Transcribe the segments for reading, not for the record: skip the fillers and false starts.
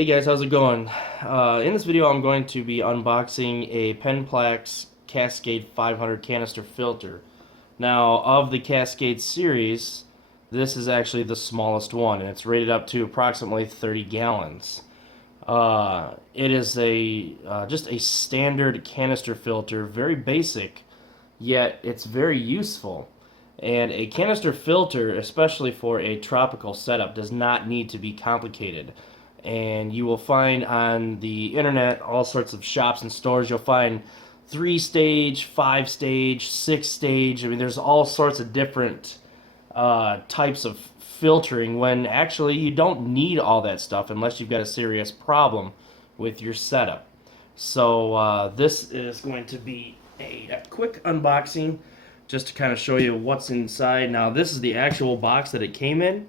Hey guys, how's it going? In this video I'm going to be unboxing a Penn-Plax Cascade 500 canister filter. Now, of the Cascade series, this is actually the smallest one, and it's rated up to approximately 30 gallons. It is just a standard canister filter, very basic, yet it's very useful. And a canister filter, especially for a tropical setup, does not need to be complicated. And you will find on the internet all sorts of shops and stores. You'll find 3-stage, 5-stage, 6-stage. I mean, there's all sorts of different types of filtering when actually you don't need all that stuff unless you've got a serious problem with your setup. So this is going to be a quick unboxing just to kind of show you what's inside. Now, this is the actual box that it came in.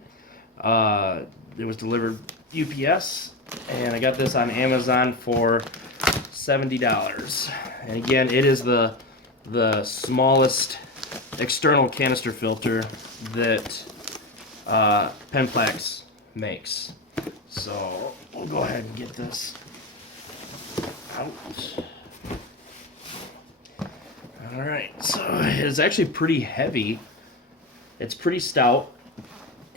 It was delivered UPS, and I got this on Amazon for $70. And again, it is the smallest external canister filter that Penn-Plax makes. So we'll go ahead and get this out. Alright, so it's actually pretty heavy. It's pretty stout.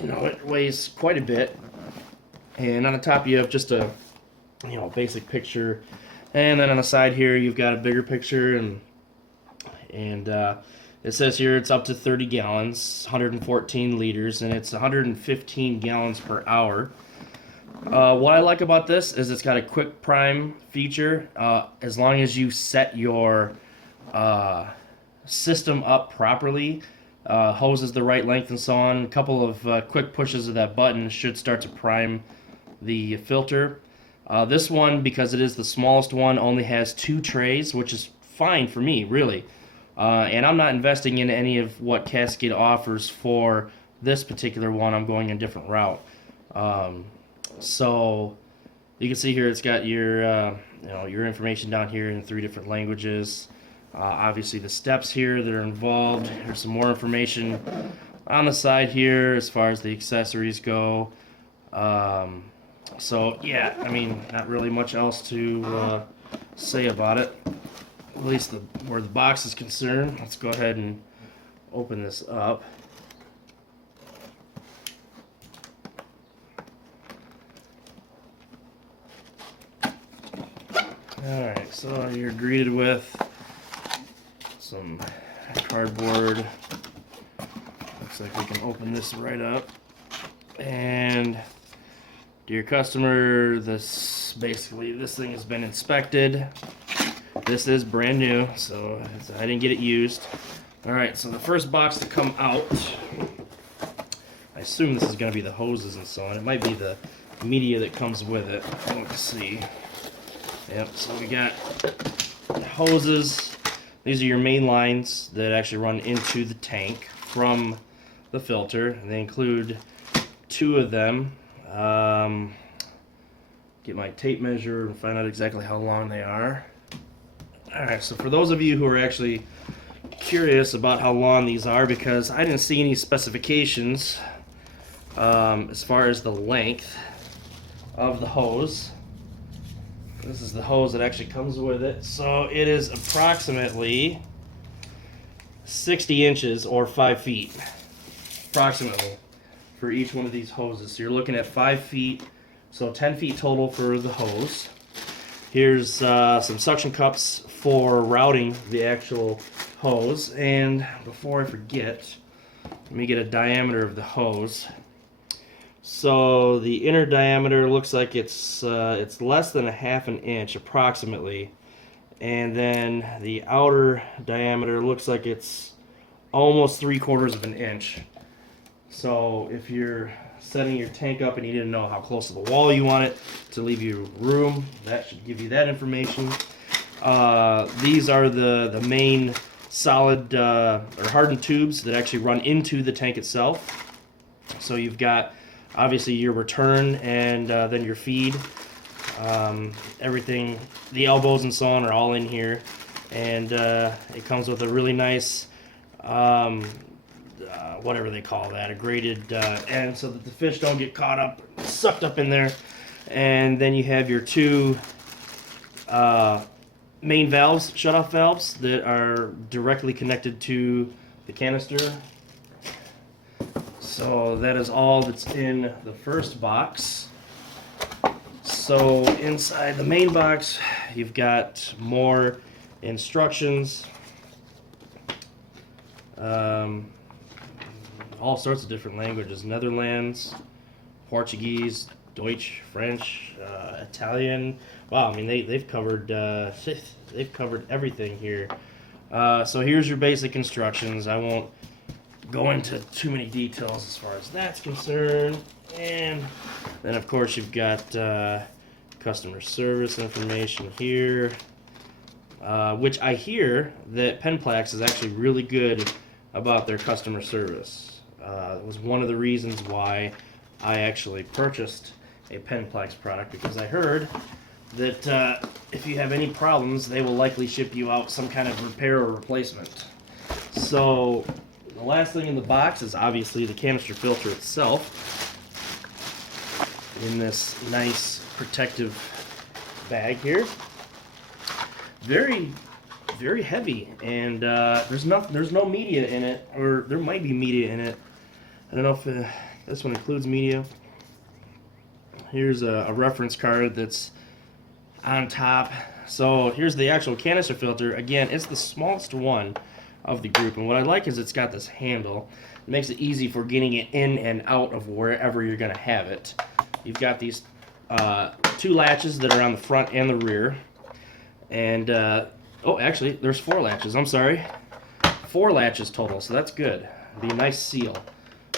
You know, it weighs quite a bit. And on the top you have just a, basic picture. And then on the side here you've got a bigger picture, and it says here it's up to 30 gallons, 114 liters, and it's 115 gallons per hour. What I like about this is it's got a quick prime feature. As long as you set your system up properly, hoses the right length and so on, a couple of quick pushes of that button should start to prime the filter. This one, because it is the smallest one, only has 2 trays, which is fine for me, really. And I'm not investing in any of what Cascade offers for this particular one. I'm going a different route. So you can see here it's got your your information down here in 3 different languages. Obviously the steps here that are involved. There's some more information on the side here as far as the accessories go. So yeah, I mean, not really much else to say about it, at least where the box is concerned. Let's go ahead and open this up. Alright, so you're greeted with some cardboard. Looks like we can open this right up. And dear customer, this thing has been inspected. This is brand new, so I didn't get it used. Alright, so the first box to come out, I assume this is going to be the hoses and so on. It might be the media that comes with it. Let's see. Yep, so we got hoses. These are your main lines that actually run into the tank from the filter. And they include 2 of them. Get my tape measure and find out exactly how long they are. Alright, so for those of you who are actually curious about how long these are, because I didn't see any specifications as far as the length of the hose. This is the hose that actually comes with it. So it is approximately 60 inches or 5 feet, approximately, for each one of these hoses. So you're looking at 5 feet, so 10 feet total for the hose. Here's some suction cups for routing the actual hose. And before I forget, let me get a diameter of the hose. So the inner diameter looks like it's less than 1/2 inch approximately, and then the outer diameter looks like it's almost 3/4 inch. So if you're setting your tank up and you didn't know how close to the wall you want it to leave you room, that should give you that information. These are the main solid or hardened tubes that actually run into the tank itself. So you've got obviously your return and then your feed. Everything, the elbows and so on, are all in here, and it comes with a really nice whatever they call that, a graded end, so that the fish don't get caught up, sucked up in there. And then you have your two main valves, shutoff valves, that are directly connected to the canister. So that is all that's in the first box. So inside the main box, you've got more instructions, all sorts of different languages: Netherlands, Portuguese, Deutsch, French, Italian. Wow, I mean they've covered everything here. So here's your basic instructions. I won't go into too many details as far as that's concerned. And then of course you've got customer service information here, which I hear that Penn-Plax is actually really good about their customer service. It was one of the reasons why I actually purchased a Penn-Plax product, because I heard that if you have any problems, they will likely ship you out some kind of repair or replacement. So the last thing in the box is obviously the canister filter itself, in this nice protective bag here. Very, very heavy, and there's no media in it, or there might be media in it. I don't know if this one includes media. Here's a reference card that's on top. So here's the actual canister filter. Again, it's the smallest one of the group, and what I like is it's got this handle. It makes it easy for getting it in and out of wherever you're going to have it. You've got these two latches that are on the front and the rear, and oh, actually there's 4 latches. I'm sorry, 4 latches total, so that's good. It'll be a nice seal.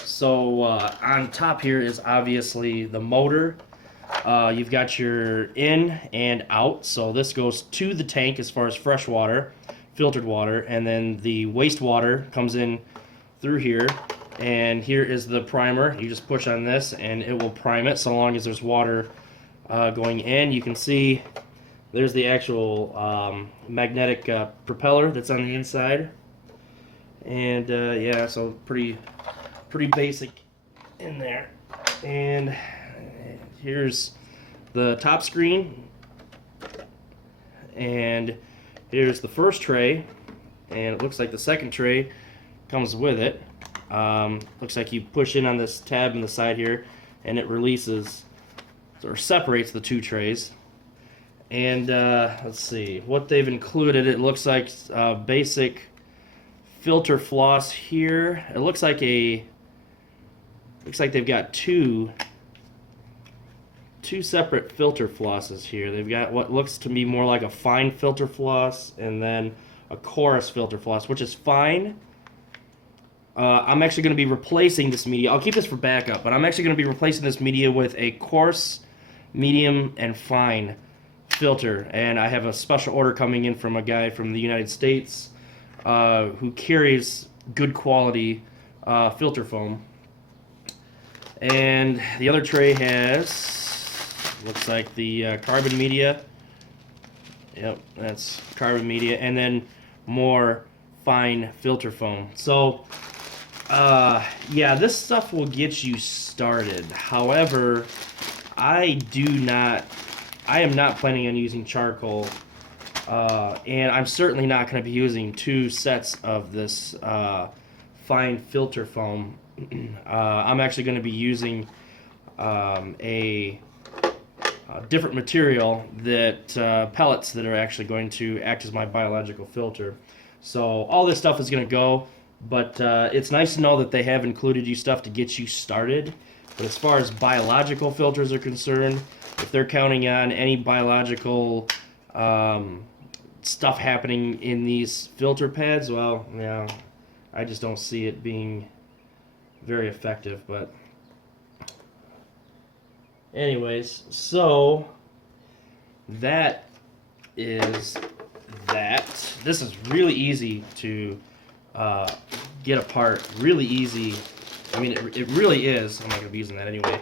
So on top here is obviously the motor. You've got your in and out, so this goes to the tank as far as fresh water, filtered water, and then the wastewater comes in through here. And here is the primer. You just push on this and it will prime it so long as there's water going in. You can see there's the actual magnetic propeller that's on the inside. And yeah, so pretty basic in there. And here's the top screen, and here's the first tray, and it looks like the second tray comes with it. Looks like you push in on this tab in the side here, and it releases or separates the 2 trays. And let's see what they've included. It looks like basic filter floss here. It looks like they've got two separate filter flosses here. They've got what looks to me more like a fine filter floss, and then a coarse filter floss, which is fine. I'm actually going to be replacing this media. I'll keep this for backup, but I'm actually going to be replacing this media with a coarse, medium, and fine filter. And I have a special order coming in from a guy from the United States who carries good quality filter foam. And the other tray looks like the carbon media. Yep, that's carbon media, and then more fine filter foam. So yeah, this stuff will get you started. However, I am not planning on using charcoal, and I'm certainly not going to be using 2 sets of this fine filter foam. I'm actually going to be using a different material, that pellets that are actually going to act as my biological filter. So all this stuff is going to go, but it's nice to know that they have included you stuff to get you started. But as far as biological filters are concerned, if they're counting on any biological stuff happening in these filter pads, well, yeah, I just don't see it being very effective. But anyways, so that is that. This is really easy to get apart. Really easy. I mean, it really is. I'm not going to be using that anyway.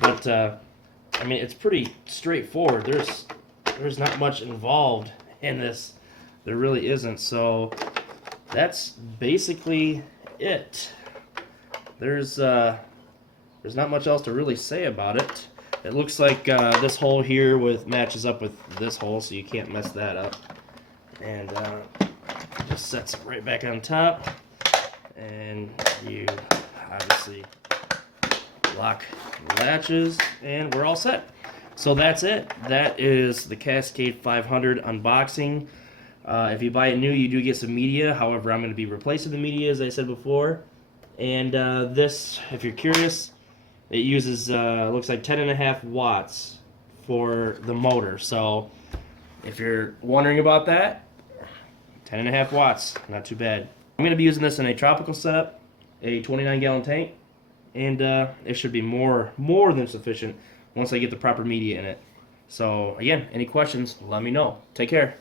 But I mean, it's pretty straightforward. There's not much involved in this. There really isn't. So that's basically it. There's not much else to really say about it. It looks like this hole here matches up with this hole, so you can't mess that up. And just sets it right back on top, and you obviously lock the latches, and we're all set. So that's it. That is the Cascade 500 unboxing. If you buy it new, you do get some media. However, I'm going to be replacing the media, as I said before. And this, if you're curious, it uses, looks like 10.5 watts for the motor. So if you're wondering about that, 10.5 watts, not too bad. I'm going to be using this in a tropical setup, a 29-gallon tank, and it should be more than sufficient once I get the proper media in it. So again, any questions, let me know. Take care.